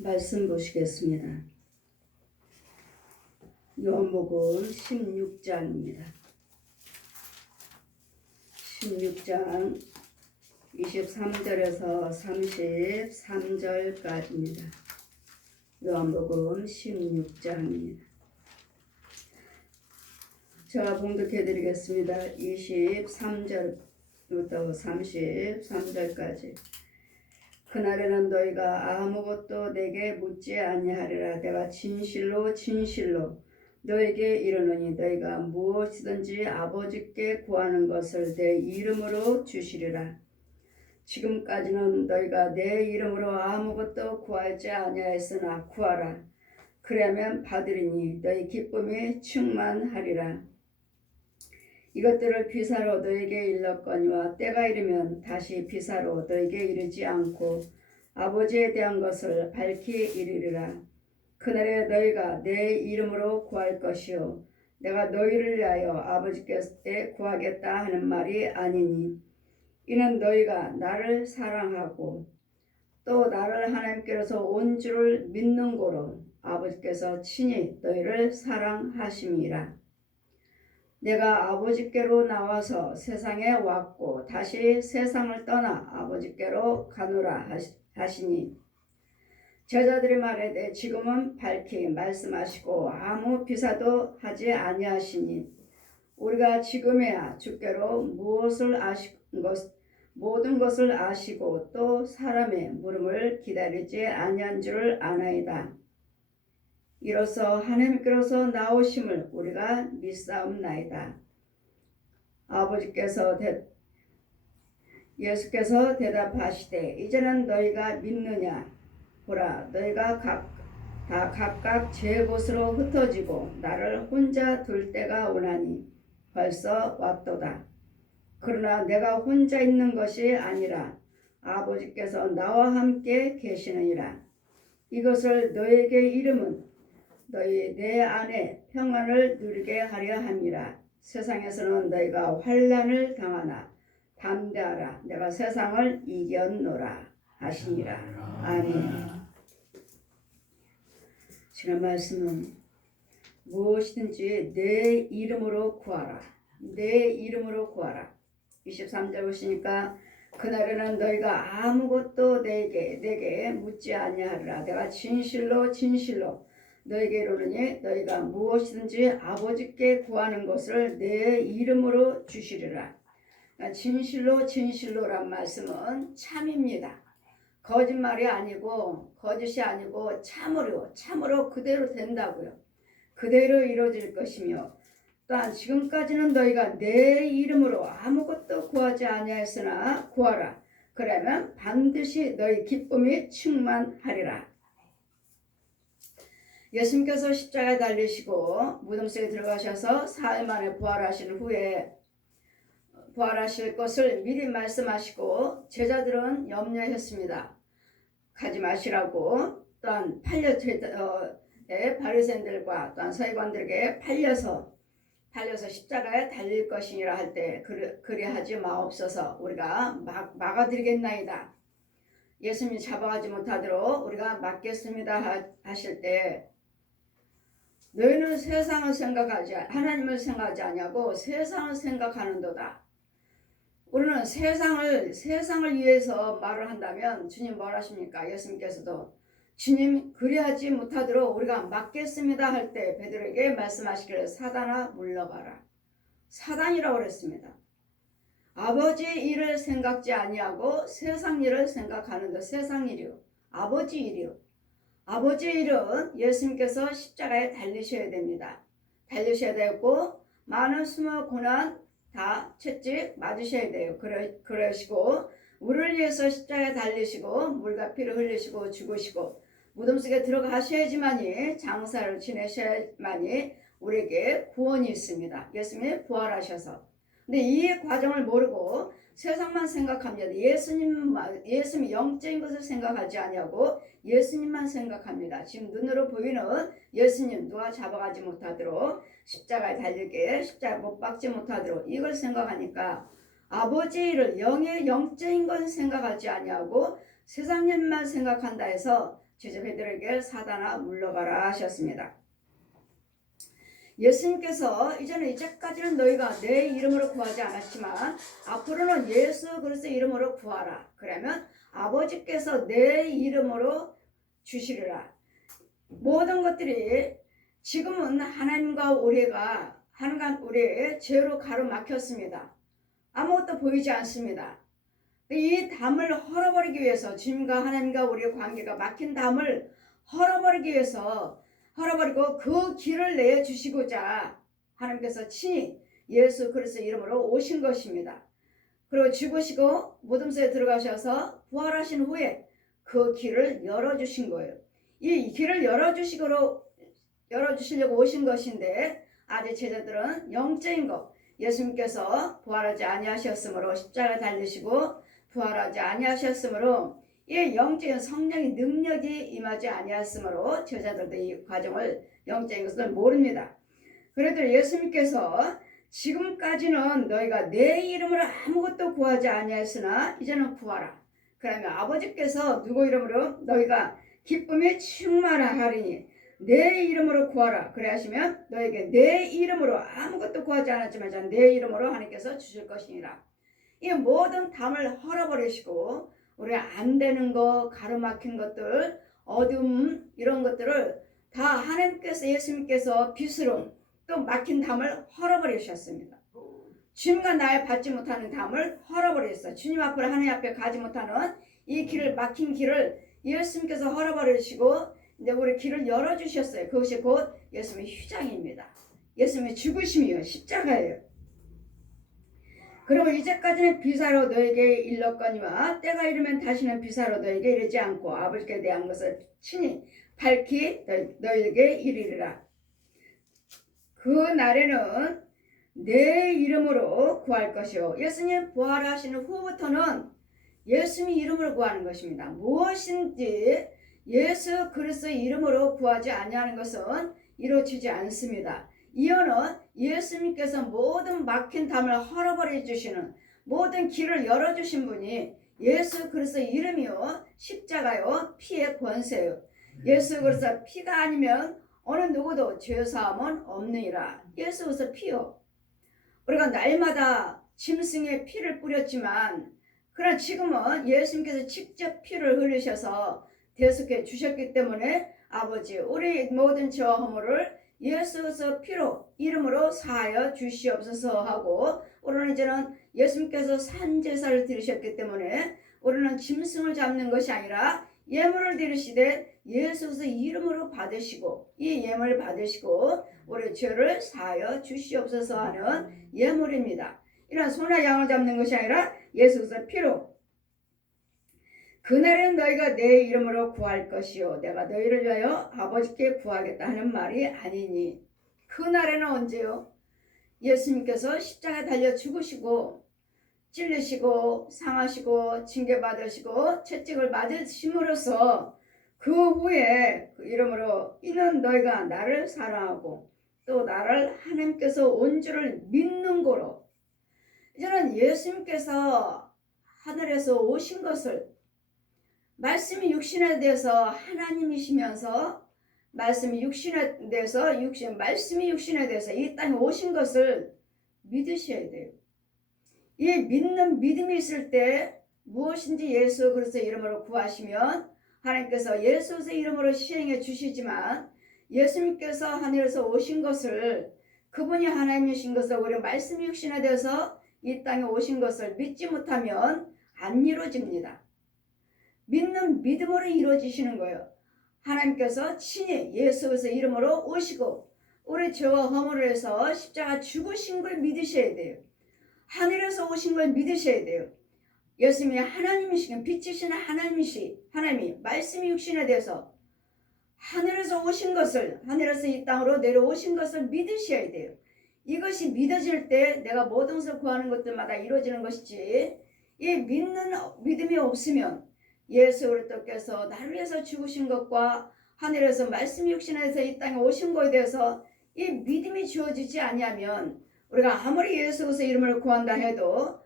말씀 보시겠습니다. 요한복음 16장입니다. 16장 23절에서 33절까지입니다. 요한복음 16장입니다. 제가 봉독해 드리겠습니다. 23절부터 33절까지. 그날에는 너희가 아무것도 내게 묻지 아니하리라. 내가 진실로 진실로 너에게 이르노니 너희가 무엇이든지 아버지께 구하는 것을 내 이름으로 주시리라. 지금까지는 너희가 내 이름으로 아무것도 구하지 아니하였으나 구하라. 그러면 받으리니 너희 기쁨이 충만하리라. 이것들을 비사로 너에게 일렀거니와 때가 이르면 다시 비사로 너에게 이르지 않고 아버지에 대한 것을 밝히 이르리라. 그날에 너희가 내 이름으로 구할 것이요 내가 너희를 위하여 아버지께 구하겠다 하는 말이 아니니 이는 너희가 나를 사랑하고 또 나를 하나님께로서 온 줄을 믿는 고로 아버지께서 친히 너희를 사랑하심이라. 내가 아버지께로 나와서 세상에 왔고 다시 세상을 떠나 아버지께로 가노라 하시니 제자들이 말하되 지금은 밝히 말씀하시고 아무 비사도 하지 아니하시니 우리가 지금에야 주께로 모든 것을 아시고 또 사람의 물음을 기다리지 아니한 줄을 아나이다. 이로써 하나님께로서 나오심을 우리가 믿사옵나이다. 예수께서 대답하시되 이제는 너희가 믿느냐? 보라, 너희가 다 각각 제 곳으로 흩어지고 나를 혼자 둘 때가 오나니 벌써 왔도다. 그러나 내가 혼자 있는 것이 아니라 아버지께서 나와 함께 계시느니라. 이것을 너에게 이름은 너희 내 안에 평안을 누리게 하려 함이라. 세상에서는 너희가 환난을 당하나 담대하라. 내가 세상을 이겼노라 하시니라. 아멘. 지난 말씀은 무엇이든지 내 이름으로 구하라. 내 이름으로 구하라. 23절 보시니까 그날에는 너희가 아무것도 내게 묻지 아니하리라. 내가 진실로 진실로 너에게 이르노니 너희가 무엇이든지 아버지께 구하는 것을 내 이름으로 주시리라. 진실로 진실로란 말씀은 참입니다. 거짓말이 아니고 거짓이 아니고 참으로 그대로 된다고요. 그대로 이루어질 것이며 또한 지금까지는 너희가 내 이름으로 아무것도 구하지 아니하였으나 구하라. 그러면 반드시 너희 기쁨이 충만하리라. 예수님께서 십자가에 달리시고 무덤 속에 들어가셔서 사흘 만에 부활하신 후에 부활하실 것을 미리 말씀하시고 제자들은 염려했습니다. 가지 마시라고. 또한 바리새인들과 또한 서기관들에게 팔려서 십자가에 달릴 것이니라 할 때 그리하지 마옵소서. 우리가 막아드리겠나이다. 예수님이 잡아가지 못하도록 우리가 막겠습니다 하실 때 너희는 세상을 생각하지 하나님을 생각하지 아니하고 세상을 생각하는도다. 우리는 세상을 위해서 말을 한다면 주님 뭘 하십니까? 예수님께서도 주님 그리하지 못하도록 우리가 막겠습니다 할 때 베드로에게 말씀하시기를 사단아 물러가라. 사단이라고 그랬습니다. 아버지 일을 생각지 아니하고 세상 일을 생각하는데 세상 일이요. 아버지 일이요. 아버지 일은 예수님께서 십자가에 달리셔야 됩니다. 달리셔야 되고 많은 수모 고난 다 채찍 맞으셔야 돼요. 그러시고 우리를 위해서 십자가에 달리시고 물과 피를 흘리시고 죽으시고 무덤 속에 들어가셔야지만이 장사를 지내셔야만이 우리에게 구원이 있습니다. 예수님이 부활하셔서. 근데 이 과정을 모르고 세상만 생각합니다. 예수님이 영적인 것을 생각하지 아니하고 예수님만 생각합니다. 지금 눈으로 보이는 예수님 누가 잡아가지 못하도록 십자가에 달리게 십자가에 못 박지 못하도록 이걸 생각하니까 아버지 일을 영적인 것을 생각하지 아니하고 세상 일만 생각한다 해서 제자 베드로에게 사단아 물러가라 하셨습니다. 예수님께서 이제까지는 너희가 내 이름으로 구하지 않았지만 앞으로는 예수 그리스도의 이름으로 구하라. 그러면 아버지께서 내 이름으로 주시리라. 모든 것들이 지금은 하나님과 우리의 죄로 가로막혔습니다. 아무것도 보이지 않습니다. 이 담을 헐어버리기 위해서, 주님과 하나님과 우리의 관계가 막힌 담을 헐어버리기 위해서 헐어버리고 그 길을 내주시고자 하나님께서 친히 예수 그리스도의 이름으로 오신 것입니다. 그리고 죽으시고 무덤속에 들어가셔서 부활하신 후에 그 길을 열어주신 거예요. 이 길을 열어주시려고 오신 것인데, 아직 제자들은 영적인 것, 예수님께서 부활하지 아니하셨으므로 십자가 달리시고 부활하지 아니하셨으므로 이 영적인 성령의 능력이 임하지 아니하였으므로 제자들도 이 과정을, 영적인 것을 모릅니다. 그래도 예수님께서 지금까지는 너희가 내 이름으로 아무것도 구하지 아니하였으나 이제는 구하라. 그러면 아버지께서 누구 이름으로 너희가 기쁨이 충만하리니 내 이름으로 구하라. 그래 하시면 너에게 내 이름으로 아무것도 구하지 않았지만 내 이름으로 하나님께서 주실 것이니라. 이 모든 담을 헐어버리시고 우리 안 되는 거, 가로막힌 것들, 어둠 이런 것들을 다 하나님께서, 예수님께서 빗으로 또 막힌 담을 헐어버리셨습니다. 주님과 나의 받지 못하는 담을 헐어버렸어요. 주님 앞으로 하나님 앞에 가지 못하는 이 길을, 막힌 길을 예수님께서 헐어버리시고 이제 우리 길을 열어주셨어요. 그것이 곧 예수님의 휴장입니다. 예수님의 죽으심이요, 십자가예요. 그리고 이제까지는 비사로 너에게 일렀거니와 때가 이르면 다시는 비사로 너에게 이르지 않고 아버지께 대한 것을 친히 밝히 너에게 이르리라. 그 날에는 내 이름으로 구할 것이요. 예수님 부활하시는 후부터는 예수님 이름으로 구하는 것입니다. 무엇인지 예수 그리스도의 이름으로 구하지 아니하는 것은 이루어지지 않습니다. 이유는 예수님께서 모든 막힌 담을 헐어버려 주시는, 모든 길을 열어주신 분이 예수 그리스도의 이름이요, 십자가요, 피의 권세요. 예수 그리스도 피가 아니면 어느 누구도 죄사함은 없느니라. 예수 그리스도 피요. 우리가 날마다 짐승의 피를 뿌렸지만, 그러나 지금은 예수님께서 직접 피를 흘리셔서 대속해 주셨기 때문에 아버지, 우리 모든 죄와 허물을 예수 그리스도 피로, 이름으로 사하여 주시옵소서 하고, 우리는 이제는 예수님께서 산제사를 드리셨기 때문에 우리는 짐승을 잡는 것이 아니라 예물을 드리시되 예수 그리스도 이름으로 받으시고, 이 예물을 받으시고 우리 죄를 사하여 주시옵소서 하는 예물입니다. 이런 소나 양을 잡는 것이 아니라 예수 그리스도 피로. 그날은 너희가 내 이름으로 구할 것이요 내가 너희를 위하여 아버지께 구하겠다 하는 말이 아니니. 그날에는 언제요? 예수님께서 십자가에 달려 죽으시고 찔리시고 상하시고 징계받으시고 채찍을 맞으심으로써 그 후에 그 이름으로 이는 너희가 나를 사랑하고 또 나를 하나님께서 온 줄을 믿는 거로. 이제는 예수님께서 하늘에서 오신 것을, 말씀이 육신에 대해서 하나님이시면서 말씀이 육신에 대해서 말씀이 육신에 대해서 이 땅에 오신 것을 믿으셔야 돼요. 이 믿는 믿음이 있을 때 무엇인지 예수 그리스도의 이름으로 구하시면 하나님께서 예수 그리스도의 이름으로 시행해 주시지만, 예수님께서 하늘에서 오신 것을, 그분이 하나님이신 것을, 우리 말씀이 육신에 대해서 이 땅에 오신 것을 믿지 못하면 안 이루어집니다. 믿는 믿음으로 이루어지시는 거예요. 하나님께서 친히 예수 그리스도의 이름으로 오시고 우리 죄와 허물을 해서 십자가 죽으신 걸 믿으셔야 돼요. 하늘에서 오신 걸 믿으셔야 돼요. 예수님이 하나님이시긴, 빛이신 하나님이 말씀이 육신에 대해서 하늘에서 오신 것을, 하늘에서 이 땅으로 내려오신 것을 믿으셔야 돼요. 이것이 믿어질 때 내가 모든 것을 구하는 것들마다 이루어지는 것이지, 이 믿는 믿음이 없으면 예수 그리스도께서 나를 위해서 죽으신 것과 하늘에서 말씀이 육신에서 이 땅에 오신 것에 대해서 이 믿음이 주어지지 아니하면 우리가 아무리 예수 그리스도 이름을 구한다 해도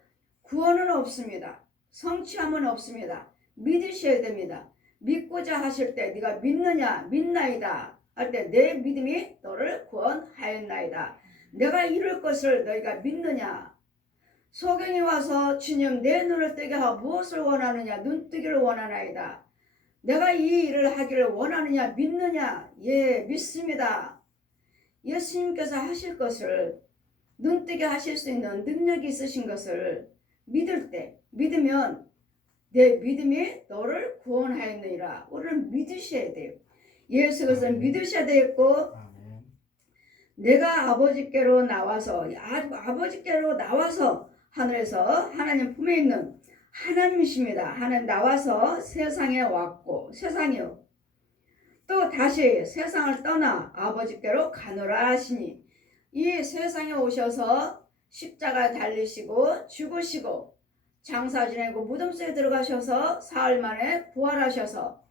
구원은 없습니다. 성취함은 없습니다. 믿으셔야 됩니다. 믿고자 하실 때 네가 믿느냐 믿나이다 할 때 내 믿음이 너를 구원하였나이다. 내가 이룰 것을 너희가 믿느냐. 소경이 와서 주님 내 눈을 뜨게 하고 무엇을 원하느냐 눈뜨기를 원하나이다. 내가 이 일을 하기를 원하느냐 믿느냐. 예 믿습니다. 예수님께서 하실 것을 눈뜨게 하실 수 있는 능력이 있으신 것을 믿을 때 믿으면 내 믿음이 너를 구원하였느니라. 우리는 믿으셔야 돼요. 예수 그리스도를 믿으셔야 되겠고 내가 아버지께로 나와서 하늘에서 하나님 품에 있는 하나님이십니다. 하나님 나와서 세상에 왔고 세상이요 또 다시 세상을 떠나 아버지께로 가노라 하시니 이 세상에 오셔서 십자가 달리시고 죽으시고 장사 지내고 무덤 속에 들어가셔서 사흘 만에 부활하셔서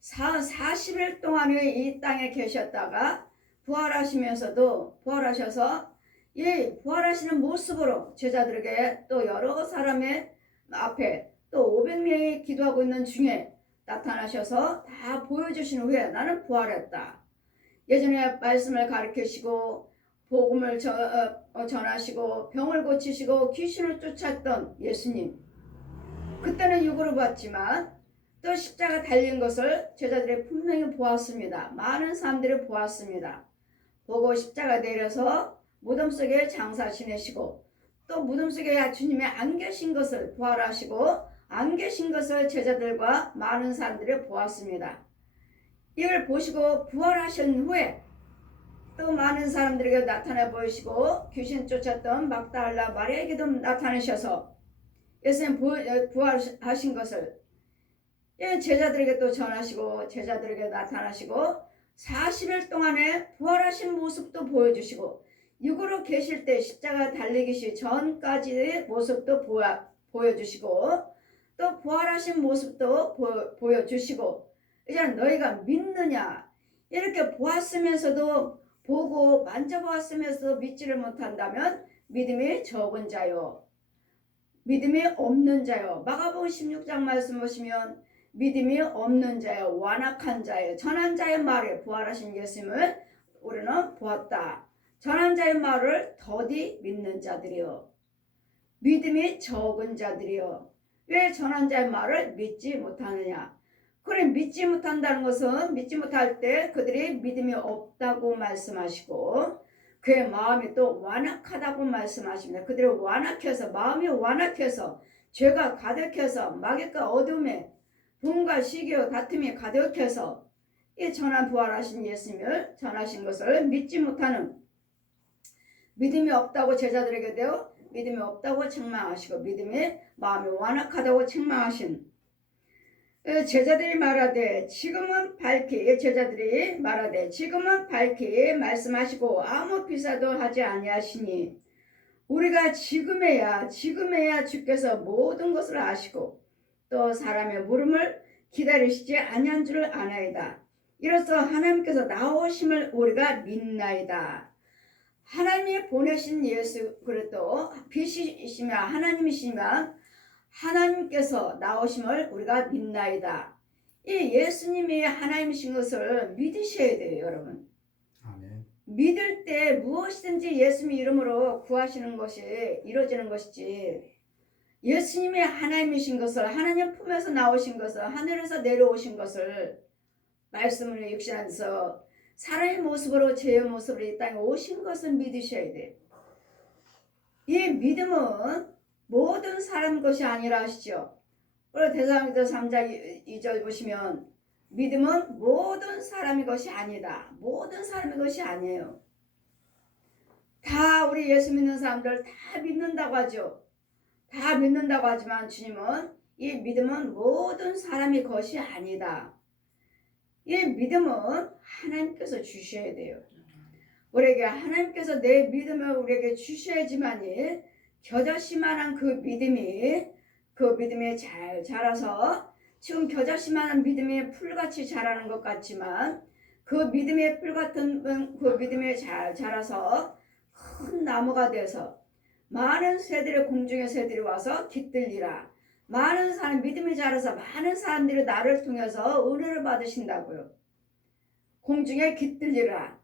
40일 동안에 이 땅에 계셨다가 부활하시면서도 부활하셔서 이 부활하시는 모습으로 제자들에게 또 여러 사람의 앞에 또 500명이 기도하고 있는 중에 나타나셔서 다 보여주신 후에 나는 부활했다. 예전에 말씀을 가르치시고 복음을 전하시고 병을 고치시고 귀신을 쫓았던 예수님. 그때는 육으로 봤지만 또 십자가 달린 것을 제자들이 분명히 보았습니다. 많은 사람들이 보았습니다. 보고 십자가 내려서 무덤 속에 장사 지내시고 또 무덤 속에 주님이 안 계신 것을 부활하시고 안 계신 것을 제자들과 많은 사람들이 보았습니다. 이걸 보시고 부활하신 후에 또 많은 사람들에게 나타나 보이시고 귀신 쫓았던 막달라 마리아에게도 나타나셔서 예수님 부활하신 것을 제자들에게 또 전하시고 제자들에게 나타나시고 40일 동안에 부활하신 모습도 보여주시고 육으로 계실 때 십자가 달리기 전까지의 모습도 보여주시고 또 부활하신 모습도 보여주시고 이제 너희가 믿느냐. 이렇게 보았으면서도 보고 만져보았으면서도 믿지를 못한다면 믿음이 적은 자요 믿음이 없는 자요. 마가복음 16장 말씀 보시면 믿음이 없는 자요 완악한 자요 전한 자의 말에 부활하신 예수님을 우리는 보았다. 전한 자의 말을 더디 믿는 자들이요 믿음이 적은 자들이요. 왜 전한 자의 말을 믿지 못하느냐. 그래 믿지 못한다는 것은 믿지 못할 때 그들이 믿음이 없다고 말씀하시고 그의 마음이 또 완악하다고 말씀하십니다. 그들이 완악해서 마음이 완악해서 죄가 가득해서 마귀과 어둠에 분과 시기와 다툼이 가득해서 이 전한 부활하신 예수님을 전하신 것을 믿지 못하는 믿음이 없다고 제자들에게 되어 믿음이 없다고 책망하시고 믿음이 마음이 완악하다고 책망하신 제자들이 말하되 지금은 밝히 말씀하시고 아무 비사도 하지 아니하시니 우리가 지금에야 주께서 모든 것을 아시고 또 사람의 물음을 기다리시지 아니한 줄을 아나이다. 이로써 하나님께서 나오심을 우리가 믿나이다. 하나님이 보내신 예수 그리스도 빛이시며 하나님이시면 하나님께서 나오심을 우리가 믿나이다. 이 예수님이 하나님이신 것을 믿으셔야 돼요, 여러분. 아멘. 믿을 때 무엇이든지 예수님 이름으로 구하시는 것이 이루어지는 것이지 예수님이 하나님이신 것을 하나님 품에서 나오신 것을 하늘에서 내려오신 것을 말씀으로 육신하면서 사람의 모습으로 죄의 모습으로 이 땅에 오신 것을 믿으셔야 돼요. 이 믿음은 모든 사람 것이 아니라 하시죠. 그리고 대사로니가서 3장 2절 보시면 믿음은 모든 사람의 것이 아니다. 모든 사람의 것이 아니에요. 다 우리 예수 믿는 사람들 다 믿는다고 하죠. 다 믿는다고 하지만 주님은 이 믿음은 모든 사람의 것이 아니다. 이 믿음은 하나님께서 주셔야 돼요. 우리에게 하나님께서 내 믿음을 우리에게 주셔야지만이 겨자씨만한 그 믿음이 잘 자라서 지금 겨자씨만한 믿음이 풀같이 자라는 것 같지만 그 믿음의 풀 같은 그 믿음이 잘 자라서 큰 나무가 돼서 많은 새들의 공중의 새들이 와서 깃들리라. 많은 사람 믿음이 자라서 많은 사람들이 나를 통해서 은혜를 받으신다고요. 공중에 깃들리라.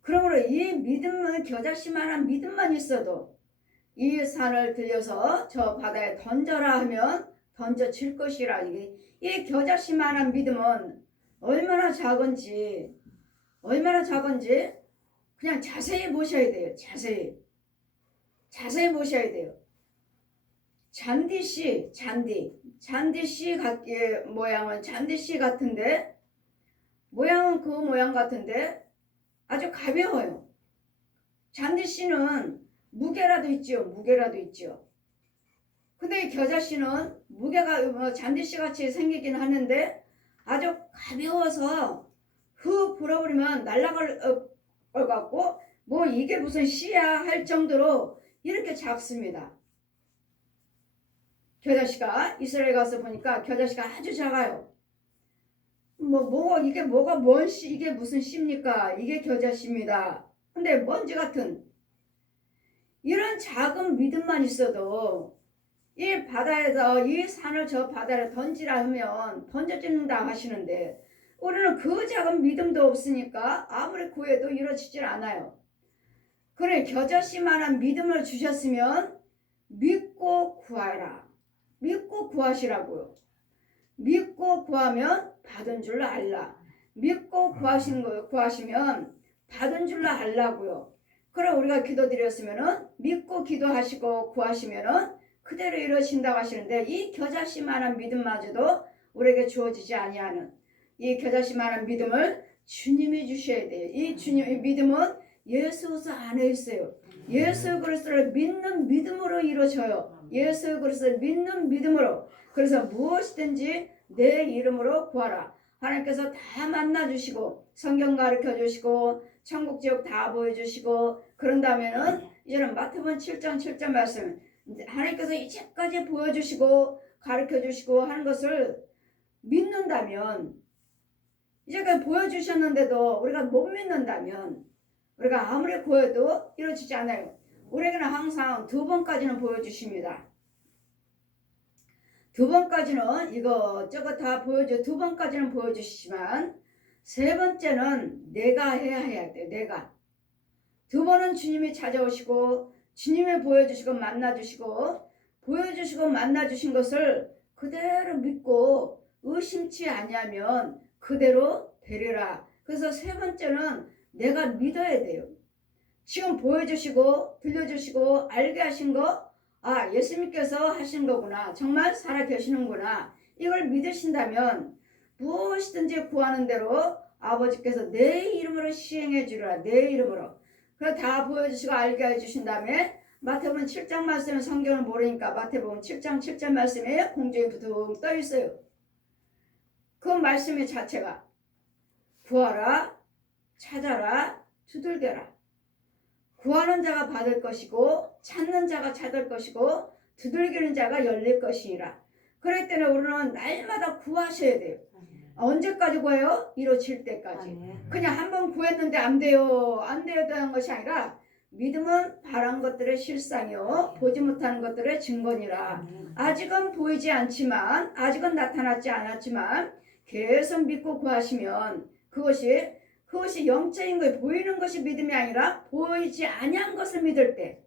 그러므로 이 믿음은 겨자씨만한 믿음만 있어도 이 산을 들려서 저 바다에 던져라 하면 던져질 것이라. 이 겨자씨만한 믿음은 얼마나 작은지 그냥 자세히 보셔야 돼요. 자세히 보셔야 돼요. 잔디씨 모양은 잔디씨 같은데 모양은 그 모양 같은데 아주 가벼워요. 잔디씨는 무게라도 있죠. 근데 이 겨자씨는 무게가 잔디씨 같이 생기긴 하는데 아주 가벼워서 흙 불어버리면 날아갈 것 같고 뭐 이게 무슨 씨야 할 정도로 이렇게 작습니다. 겨자씨가 이스라엘 가서 보니까 겨자씨가 아주 작아요. 이게 무슨 씨입니까? 이게 겨자씨입니다. 근데 먼지 같은 이런 작은 믿음만 있어도 이 바다에서 이 산을 저 바다에 던지라 하면 던져진다 하시는데 우리는 그 작은 믿음도 없으니까 아무리 구해도 이루어지질 않아요. 그래 겨자씨만한 믿음을 주셨으면 믿고 구하라. 믿고 구하시라고요. 믿고 구하면 받은 줄로 알라. 믿고 구하시면 받은 줄로 알라고요. 그럼 우리가 기도드렸으면은 믿고 기도하시고 구하시면은 그대로 이루어진다고 하시는데 이 겨자씨만한 믿음마저도 우리에게 주어지지 아니하는 이 겨자씨만한 믿음을 주님이 주셔야 돼요. 이 주님의 믿음은 예수 안에 있어요. 예수 그리스도를 믿는 믿음으로 이루어져요. 예수 그리스도를 믿는 믿음으로. 그래서 무엇이든지 내 이름으로 구하라. 하나님께서 다 만나주시고 성경 가르쳐주시고 천국 지옥 다 보여주시고 그런 다음에는 이제는 마태복음 7장 7절 말씀 하나님께서 이제까지 보여주시고 가르쳐주시고 하는 것을 믿는다면 이제까지 보여주셨는데도 우리가 못 믿는다면 우리가 아무리 구해도 이루어지지 않아요. 우리에게는 항상 2번까지는 보여주십니다. 2번까지는 이것저것 다 2번까지는 보여주시지만 3번째는 내가 해야 돼요. 내가. 2번은 주님이 찾아오시고 주님이 보여주시고 만나주시고 보여주시고 만나주신 것을 그대로 믿고 의심치 아니하면 그대로 되리라. 그래서 3번째는 내가 믿어야 돼요. 지금 보여주시고 들려주시고 알게 하신 거 예수님께서 하신 거구나. 정말 살아 계시는구나. 이걸 믿으신다면 무엇이든지 구하는 대로 아버지께서 내 이름으로 시행해 주리라. 내 이름으로. 그걸 다 보여주시고 알게 해주신 다음에 마태복음 7장 말씀은 성경을 모르니까 마태복음 7장 7절 말씀에 공중에 부둥 떠 있어요. 그 말씀의 자체가 구하라, 찾아라, 두들겨라. 구하는 자가 받을 것이고 찾는 자가 찾을 것이고 두들기는 자가 열릴 것이니라. 그럴 때는 우리는 날마다 구하셔야 돼요. 언제까지 구해요? 이루어질 때까지. 그냥 한번 구했는데 안 돼요 하는 것이 아니라 믿음은 바란 것들의 실상이요 보지 못하는 것들의 증거니라. 아직은 보이지 않지만 아직은 나타나지 않았지만 계속 믿고 구하시면 그것이 영적인 거예요. 보이는 것이 믿음이 아니라 보이지 아니한 것을 믿을 때,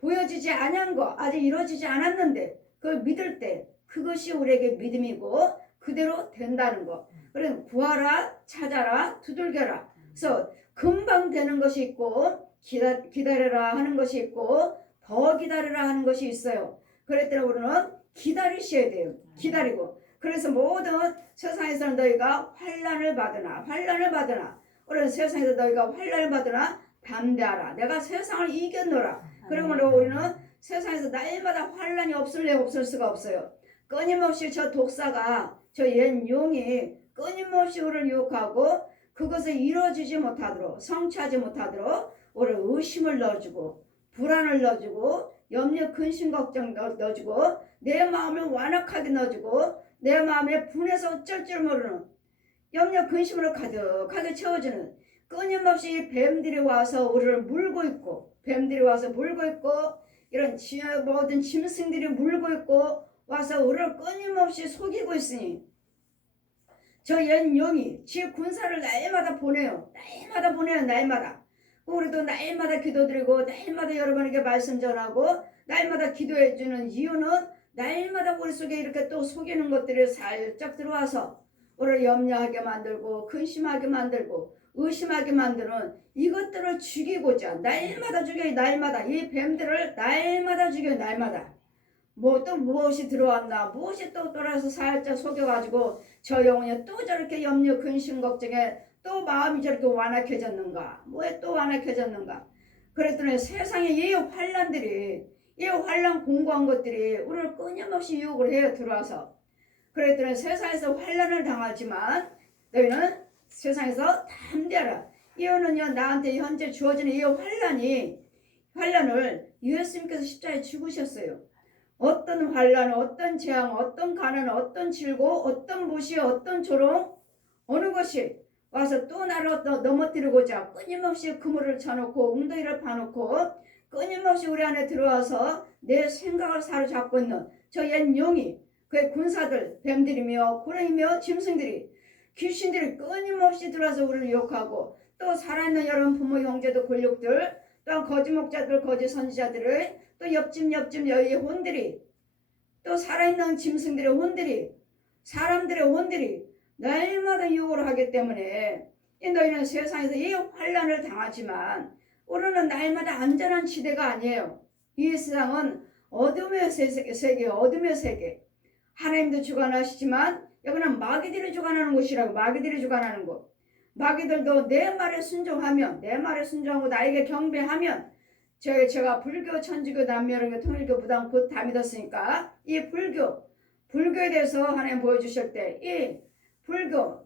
보여지지 아니한 거 아직 이루어지지 않았는데 그걸 믿을 때 그것이 우리에게 믿음이고 그대로 된다는 거. 그래서 구하라, 찾아라, 두들겨라. 그래서 금방 되는 것이 있고 기다려라 하는 것이 있고 더 기다려라 하는 것이 있어요. 그럴 때는 우리는 기다리셔야 돼요. 기다리고. 그래서 모든 세상에서는 너희가 환난을 받으나 우리는 세상에서 너희가 환난을 받으나 담대하라. 내가 세상을 이겼노라. 그러므로 우리는 세상에서 날마다 환난이 없을 수가 없어요. 끊임없이 저 독사가 저 옛 용이 끊임없이 우리를 유혹하고 그것을 이루어지지 못하도록 성취하지 못하도록 우리를 의심을 넣어주고 불안을 넣어주고 염려 근심 걱정 넣어주고 내 마음을 완악하게 넣어주고 내 마음에 분해서 어쩔 줄 모르는 염려 근심으로 가득하게 채워주는 끊임없이 뱀들이 와서 우리를 물고 있고 이런 모든 짐승들이 물고 있고 와서 우리를 끊임없이 속이고 있으니 저 옛 영이 지 군사를 날마다 보내요. 날마다 보내요. 날마다. 우리도 날마다 기도드리고 날마다 여러분에게 말씀 전하고 날마다 기도해주는 이유는 날마다 우리 속에 이렇게 또 속이는 것들이 살짝 들어와서 우리를 염려하게 만들고 근심하게 만들고 의심하게 만드는 이것들을 죽이고자 날마다 죽여요. 날마다 이 뱀들을 날마다 죽여요. 날마다. 뭐 또 무엇이 들어왔나 무엇이 또 돌아서 살짝 속여가지고 저 영혼이 또 저렇게 염려 근심 걱정에 또 마음이 저렇게 완악해졌는가 뭐에 또 완악해졌는가. 그랬더니 세상에 이 환란들이 이 환란 공고한 것들이 우리를 끊임없이 유혹을 해요. 들어와서. 그랬더니 세상에서 환란을 당하지만 너희는 세상에서 담대하라. 이거는요 나한테 현재 주어지는 이 환란을 예수님께서 십자가에 죽으셨어요. 어떤 환란, 어떤 재앙, 어떤 가난, 어떤 질고, 어떤 무시, 어떤 조롱, 어느 것이 와서 또 나를 넘어뜨리고자 끊임없이 그물을 쳐놓고 웅덩이를 파놓고 끊임없이 우리 안에 들어와서 내 생각을 사로잡고 있는 저 옛 영이 그의 군사들, 뱀들이며 구렁이며 짐승들이 귀신들이 끊임없이 들어와서 우리를 유혹하고 또 살아있는 여러분 부모 형제들 권력들 또한 거짓 목자들 거짓 선지자들을 또 옆집 여의 혼들이 또 살아있는 짐승들의 혼들이 사람들의 혼들이 날마다 유혹을 하기 때문에 너희는 세상에서 이 환란을 당하지만 우리는 날마다 안전한 지대가 아니에요. 이 세상은 어둠의 세계 어둠의 세계. 하나님도 주관하시지만 여기는 마귀들이 주관하는 곳이라고. 마귀들이 주관하는 곳. 마귀들도 내 말에 순종하면 내 말에 순종하고 나에게 경배하면 제가 불교, 천주교, 남녀론교, 통일교, 무당 곧 다 믿었으니까 이 불교에 대해서 하나님 보여주실 때 이 불교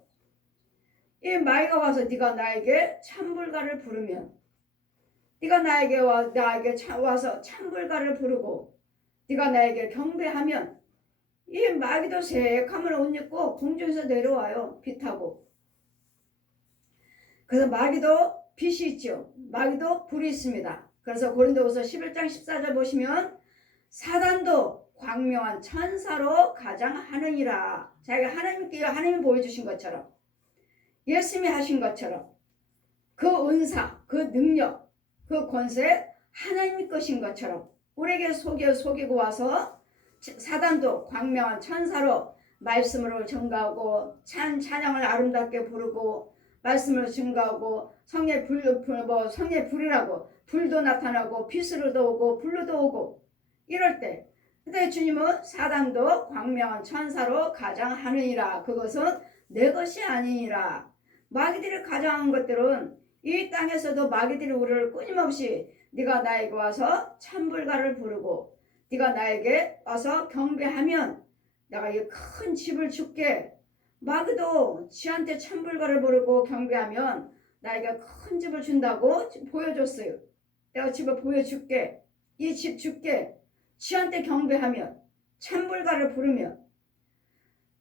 이 마귀가 와서 네가 나에게 참불가를 부르면 네가 나에게 와서 참불가를 부르고 네가 나에게 경배하면 이 마귀도 새카만 옷 입고 공중에서 내려와요. 비 타고. 그래서 마귀도 빛이 있죠. 마귀도 불이 있습니다. 그래서 고린도후서 11장 14절 보시면 사단도 광명한 천사로 가장하느니라. 자기가 하나님이 보여주신 것처럼 예수님이 하신 것처럼 그 은사, 그 능력, 그 권세 하나님이 것인 것처럼 우리에게 속이고 와서 사단도 광명한 천사로 말씀으로 증가하고 찬양을 아름답게 부르고 말씀을 증가하고 성의 불이라고 불도 나타나고 빛으로도 오고 불로도 오고 이럴 때 근데 주님은 사단도 광명한 천사로 가장하느니라. 그것은 내 것이 아니니라. 마귀들이 가장한 것들은 이 땅에서도 마귀들이 우리를 끊임없이 네가 나에게 와서 참불가를 부르고 네가 나에게 와서 경배하면 내가 이 큰 집을 줄게. 마귀도 지한테 참불가를 부르고 경배하면 나에게 큰 집을 준다고 보여줬어요. 내가 집을 보여줄게. 이 집 줄게. 지한테 경배하면 참불가를 부르면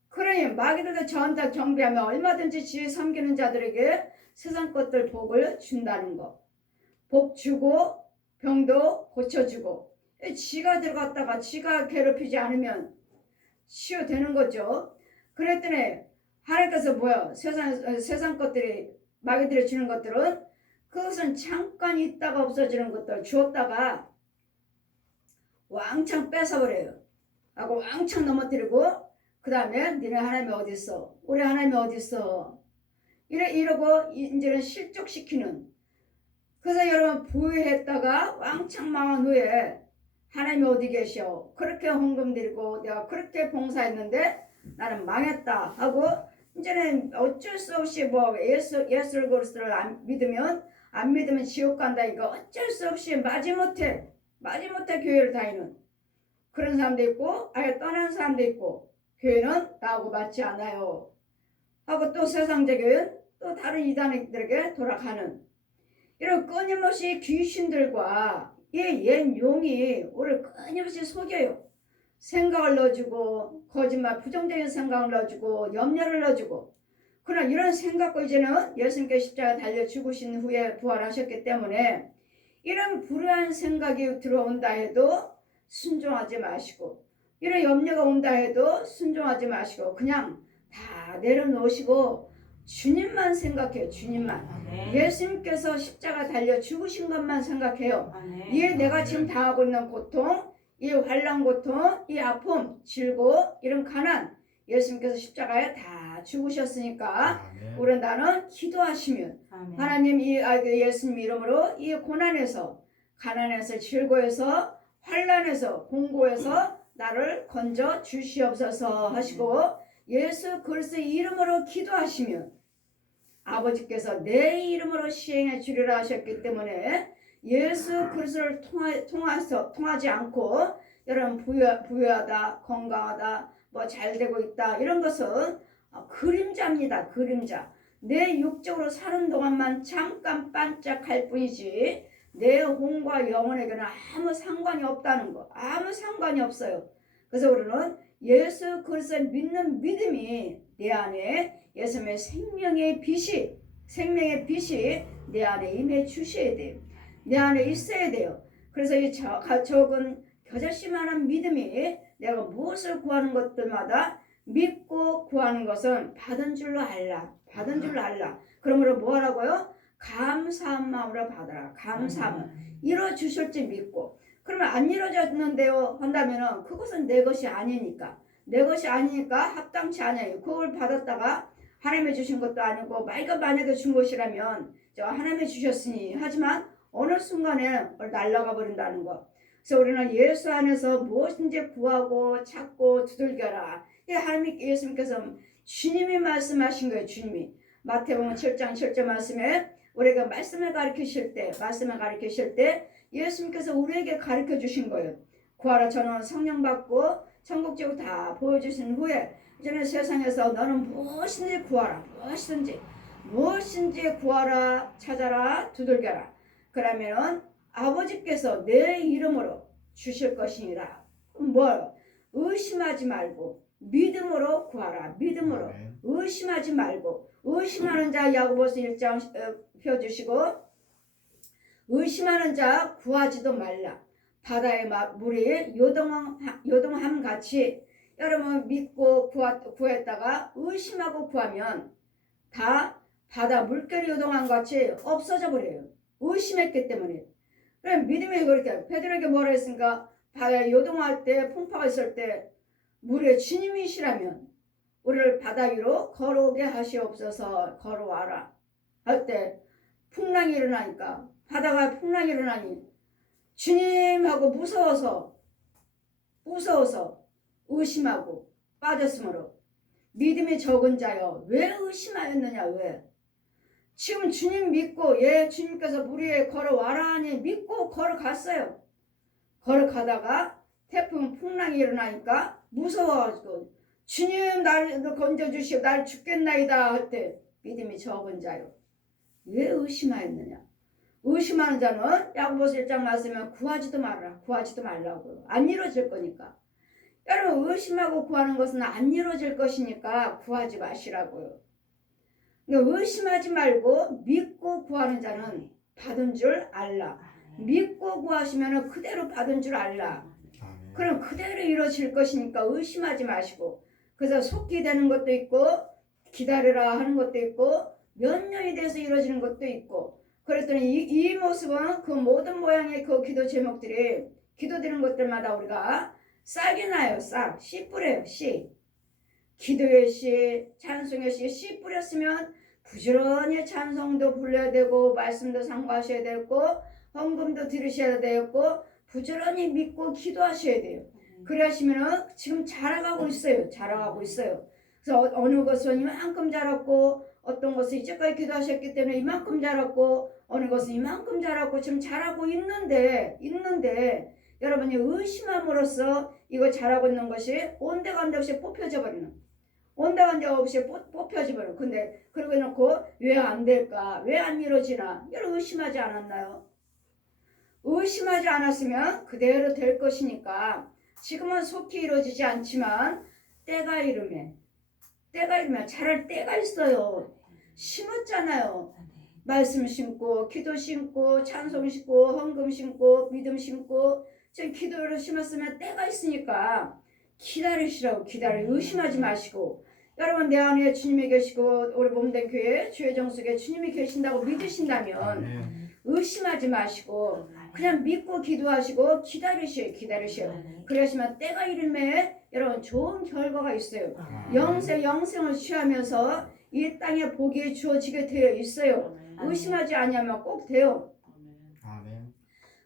그러니 마귀들도 저한테 경배하면 얼마든지 지 섬기는 자들에게 세상 것들 복을 준다는 거. 복 주고 병도 고쳐주고 지가 들어갔다가 지가 괴롭히지 않으면 치유되는 거죠. 그랬더니 하나님께서 뭐야 세상 것들이 마귀들이 주는 것들은 그것은 잠깐 있다가 없어지는 것들 주었다가 왕창 뺏어버려요. 하고 왕창 넘어뜨리고 그 다음에 니네 하나님이 어디 있어? 우리 하나님이 어디 있어? 이러고 이제는 실족시키는. 그래서 여러분 부유했다가 왕창 망한 후에 하나님이 어디 계셔? 그렇게 헌금 드리고 내가 그렇게 봉사했는데 나는 망했다 하고 이제는 어쩔 수 없이 뭐 예수를 그리스도를 안 믿으면 지옥 간다. 이거 어쩔 수 없이 마지못해 교회를 다니는 그런 사람도 있고 아예 떠나는 사람도 있고 교회는 나하고 맞지 않아요 하고 또 세상적인 또 다른 이단들에게 돌아가는 이런 끊임없이 귀신들과 이 옛 용이 우리를 끊임없이 속여요. 생각을 넣어주고 거짓말 부정적인 생각을 넣어주고 염려를 넣어주고 그러나 이런 생각과 이제는 예수님께 십자가 달려 죽으신 후에 부활하셨기 때문에 이런 불안한 생각이 들어온다 해도 순종하지 마시고, 이런 염려가 온다 해도 순종하지 마시고, 그냥 다 내려놓으시고 주님만 생각해요. 주님만. 아멘. 예수님께서 십자가 달려 죽으신 것만 생각해요. 아멘. 이 내가 지금 당하고 있는 고통, 이 환난 고통, 이 아픔, 질고 이런 가난, 예수님께서 십자가에 다 죽으셨으니까 우리 나는 기도하시면 아멘. 하나님 예수님 이름으로 이 고난에서, 가난에서, 질고에서, 환난에서, 공고에서 나를 건져 주시옵소서 하시고 예수 그리스도의 이름으로 기도하시면 아버지께서 내 이름으로 시행해 주리라 하셨기 때문에 예수 그리스도를 통하지 않고 여러분 부유하다, 건강하다, 뭐 잘되고 있다 이런 것은 그림자입니다. 그림자. 내 육적으로 사는 동안만 잠깐 반짝할 뿐이지 내 혼과 영혼에게는 아무 상관이 없다는 거. 아무 상관이 없어요. 그래서 우리는 예수 그리스도를 믿는 믿음이 내 안에 예수님의 생명의 빛이 내 안에 임해 주셔야 돼요. 내 안에 있어야 돼요. 그래서 이 적은 겨자씨만한 믿음이 내가 무엇을 구하는 것들마다 믿고 구하는 것은 받은 줄로 알라. 받은 줄로 알라. 그러므로 뭐 하라고요? 감사한 마음으로 받아라. 감사함은 이루어 주실지 믿고. 그러면 안 이루어졌는데요 한다면은 그것은 내 것이 아니니까. 내 것이 아니니까 합당치 않아요. 그걸 받았다가 하나님이 주신 것도 아니고 만약에 준 것이라면 하나님이 주셨으니 하지만 어느 순간에 날아가 버린다는 거. 그래서 우리는 예수 안에서 무엇인지 구하고 찾고 두들겨라. 하나님 예수님께서 주님이 말씀하신 거예요. 주님이 마태복음 7장 7절 말씀에 우리가 말씀을 가르치실 때 예수님께서 우리에게 가르쳐 주신 거예요. 구하라 저는 성령 받고 천국지구 다 보여주신 후에 이제는 세상에서 너는 무엇인지 구하라. 무엇인지 구하라. 찾아라. 두들겨라. 그러면 아버지께서 내 이름으로 주실 것이니라. 뭘? 의심하지 말고 믿음으로 구하라. 믿음으로. 의심하지 말고. 의심하는 자 야고보서 1장 펴주시고 의심하는 자 구하지도 말라. 바다의 물이 요동함 같이 여러분 믿고 구했다가 의심하고 구하면 다 바다 물결이 요동한 같이 없어져 버려요. 의심했기 때문에. 그럼 믿음이 그렇게 베드로에게 뭐라 했습니까? 바다에 요동할 때 풍파가 있을 때 물의 주님이시라면 우리를 바다 위로 걸어오게 하시옵소서. 걸어와라 할 때 풍랑이 일어나니까 바다가 풍랑이 일어나니 주님하고 무서워서 의심하고 빠졌으므로 믿음이 적은 자여 왜 의심하였느냐. 왜? 지금 주님 믿고 주님께서 물 위에 걸어와라 하니 믿고 걸어갔어요. 걸어가다가 태풍 풍랑이 일어나니까 무서워가지고 주님 나를 건져주시오 나를 죽겠나이다 할 때 믿음이 적은 자요 왜 의심하였느냐. 의심하는 자는 야고보서 1장 말씀에 구하지도 말라고요. 안 이루어질 거니까. 여러분 의심하고 구하는 것은 안 이루어질 것이니까 구하지 마시라고요. 의심하지 말고 믿고 구하는 자는 받은 줄 알라. 믿고 구하시면 그대로 받은 줄 알라. 그럼 그대로 이루어질 것이니까 의심하지 마시고. 그래서 속기 되는 것도 있고 기다리라 하는 것도 있고 몇 년이 돼서 이루어지는 것도 있고. 그랬더니 이 모습은 그 모든 모양의 그 기도 제목들이 기도되는 것들마다 우리가 싹이 나요. 씨 뿌려요. 씨. 기도의 씨, 찬송의 씨 뿌렸으면 부지런히 찬송도 불러야 되고 말씀도 상고하셔야 되고 헌금도 들으셔야 되고 부지런히 믿고 기도하셔야 돼요. 그러시면 지금 자라가고 있어요. 그래서 어느 것은 이만큼 자랐고 어떤 것은 이제까지 기도하셨기 때문에 이만큼 자랐고 어느 것은 이만큼 자랐고 지금 자라고 있는데 여러분이 의심함으로써 이거 자라고 있는 것이 온데간데 없이 뽑혀져 버리는 근데 그러고 놓고 왜 안 될까? 왜 안 이루어지나? 여러분 의심하지 않았나요? 의심하지 않았으면 그대로 될 것이니까 지금은 속히 이루어지지 않지만 때가 이르면 자랄 때가 있어요. 심었잖아요. 말씀 심고 기도 심고 찬송 심고 헌금 심고 믿음 심고 지금 기도를 심었으면 때가 있으니까 기다리시라고. 의심하지 마시고 여러분 내 안에 주님이 계시고 우리 몸된 교회 주의 정속에 주님이 계신다고 믿으신다면 의심하지 마시고 그냥 믿고 기도하시고 기다리셔요. 그러시면 때가 이름에 여러분 좋은 결과가 있어요. 영생을 취하면서 이 땅에 복이 주어지게 되어 있어요. 의심하지 않으면 꼭 돼요.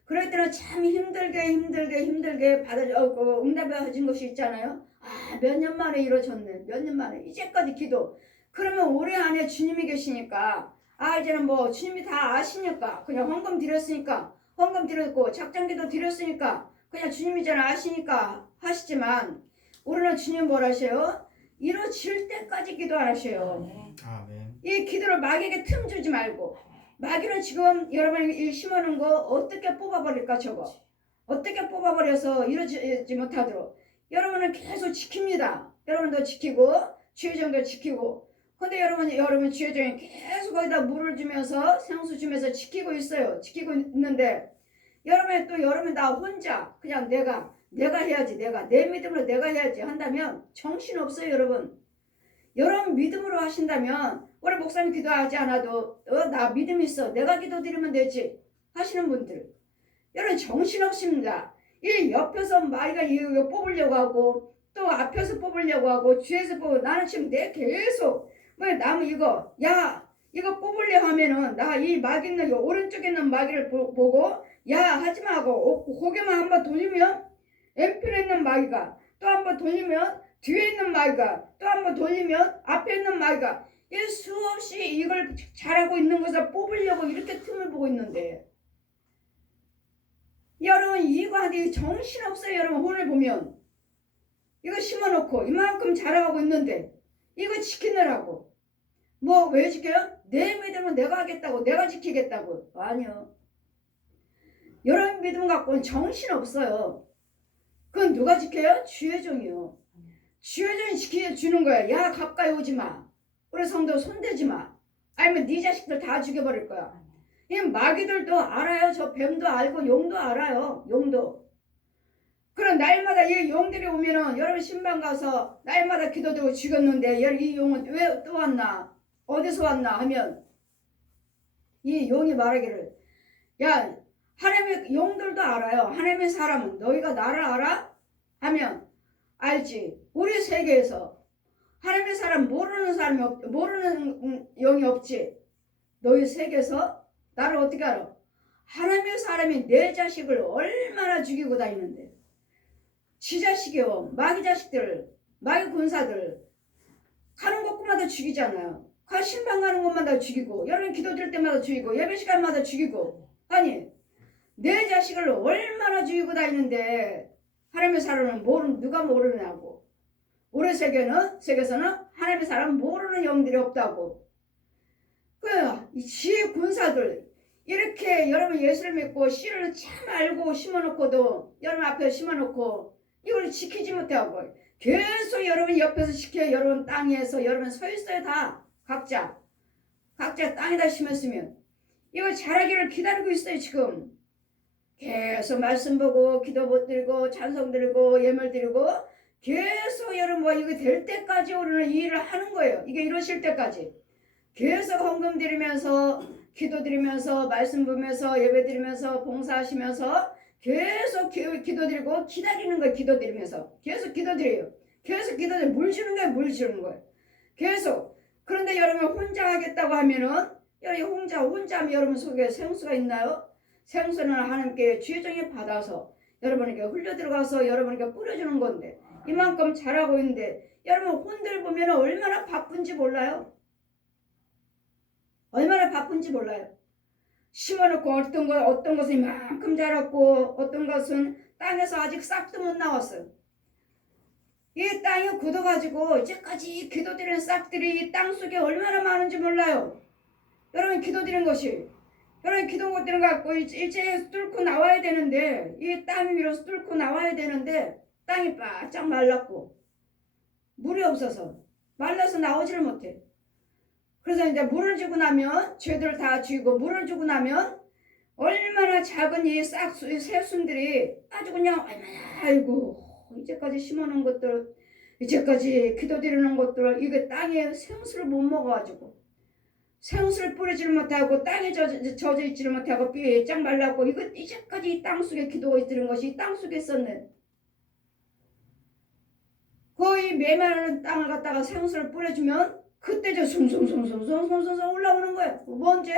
그럴 때는 참 힘들게 응답해진 것이 있잖아요. 몇 년 만에 이루어졌네. 몇 년 만에 이제까지 기도. 그러면 올해 안에 주님이 계시니까 이제는 뭐 주님이 다 아시니까 그냥 헌금 드렸으니까 헌금 드렸고 작정기도 드렸으니까 그냥 주님이 잘 아시니까 하시지만 우리는 주님 뭘 하셔요? 이루어질 때까지 기도하셔요. 이 기도를 마귀에게 틈 주지 말고 마귀는 지금 여러분이 심어놓은 거 어떻게 뽑아버릴까 저거 어떻게 뽑아버려서 이루어지지 못하도록 여러분은 계속 지킵니다. 여러분도 지키고 주의정도 지키고 근데 여러분 주의정이 계속 거기다 물을 주면서 생수 주면서 지키고 있어요. 지키고 있는데 여러분 나 혼자 그냥 내가 해야지 내 믿음으로 내가 해야지 한다면 정신없어요. 여러분 믿음으로 하신다면 우리 목사님 기도하지 않아도 나 믿음 있어 내가 기도드리면 되지 하시는 분들 여러분 정신없습니다. 이 옆에서 마귀가 이거 뽑으려고 하고 또 앞에서 뽑으려고 하고 뒤에서 뽑고 나는 지금 계속 나무 이거 뽑으려 하면은 나 이 마귀 있는 이 오른쪽에 있는 마귀를 보고 하지마 하고 고개만 한번 돌리면 왼편에 있는 마귀가 또 한번 돌리면 뒤에 있는 마귀가 또 한번 돌리면 앞에 있는 마귀가 이 수없이 이걸 잘하고 있는 것을 뽑으려고 이렇게 틈을 보고 있는데 여러분 이거 하는데 정신없어요. 여러분 오늘 보면 이거 심어놓고 이만큼 자라가고 있는데 이거 지키느라고 뭐 왜 지켜요? 내 믿음은 내가 하겠다고 내가 지키겠다고 아니요. 여러분 믿음 갖고는 정신없어요. 그건 누가 지켜요? 주의 종이요. 주의 종이 지켜주는 거야. 가까이 오지 마. 우리 성도 손대지 마. 아니면 네 자식들 다 죽여버릴 거야. 이 마귀들도 알아요. 저 뱀도 알고 용도 알아요. 용도. 그럼 날마다 이 용들이 오면은 여러분 신방 가서 날마다 기도드리고 죽였는데 이 용은 왜 또 왔나? 어디서 왔나 하면 이 용이 말하기를 하나님의 용들도 알아요. 하나님의 사람은 너희가 나를 알아? 하면 알지. 우리 세계에서 하나님의 사람 모르는 영이 없지. 너희 세계에서 나를 어떻게 알아? 하나님의 사람이 내 자식을 얼마나 죽이고 다니는데 지 자식이요. 마귀 자식들 마귀 군사들 가는 곳마다 죽이잖아요. 신방 가는 곳마다 죽이고 여러분 기도 드릴 때마다 죽이고 예배 시간마다 죽이고 아니 내 자식을 얼마나 죽이고 다니는데 하나님의 사람은 누가 모르냐고. 우리 세계에서는 하나님의 사람 모르는 영들이 없다고. 지혜 군사들 이렇게 여러분 예수를 믿고 씨를 참 알고 심어놓고도 여러분 앞에 심어놓고 이걸 지키지 못하고 계속 여러분 옆에서 지켜요. 여러분 땅에서 여러분 서 있어요. 다 각자 땅에다 심었으면 이걸 자라기를 기다리고 있어요. 지금 계속 말씀 보고 기도 드리고 찬송 드리고 예물 드리고 계속 여러분 이거 될 때까지 우리는 이 일을 하는 거예요. 이게 이루어질 때까지 계속 헌금 드리면서 기도 드리면서 말씀 보면서 예배 드리면서 봉사하시면서 계속 기도 드리고 기다리는 거예요. 기도 드리면서 계속 기도 드려요. 계속 기도 드리고 물 주는 거예요. 계속. 그런데 여러분 혼자 하겠다고 하면은 혼자 하면 여러분 속에 생수가 있나요? 생수는 하나님께 주의 종이 받아서 여러분에게 흘려 들어가서 여러분에게 뿌려주는 건데 이만큼 잘하고 있는데 여러분 혼들 보면 얼마나 바쁜지 몰라요? 얼마나 바쁜지 몰라요? 심어놓고 어떤 것은 이만큼 자랐고 어떤 것은 땅에서 아직 싹도 못 나왔어요. 이 땅이 굳어가지고 이제까지 기도드리는 싹들이 이 땅 속에 얼마나 많은지 몰라요. 여러분 기도드리는 것이 여러분 기도 못 드리는 것 같고 이제 뚫고 나와야 되는데 이 땅 위로 뚫고 나와야 되는데 땅이 바짝 말랐고 물이 없어서 말라서 나오지를 못해. 그래서 이제 물을 주고 나면 죄들 다 지우고 물을 주고 나면 얼마나 작은 이 새순들이 아주 그냥 아이고 이제까지 심어놓은 것들 이제까지 기도드리는 것들을 이게 땅에 생수를 못 먹어가지고 생수를 뿌리지를 못하고 땅에 젖어 있지를 못하고 삐짝 말랐고 이거 이제까지 이 땅속에 기도가 있는 것이 이 땅속에 있었네. 거의 메마른 땅을 갖다가 생수를 뿌려주면 그때 저 숭숭숭숭숭숭숭 올라오는 거예요. 뭔지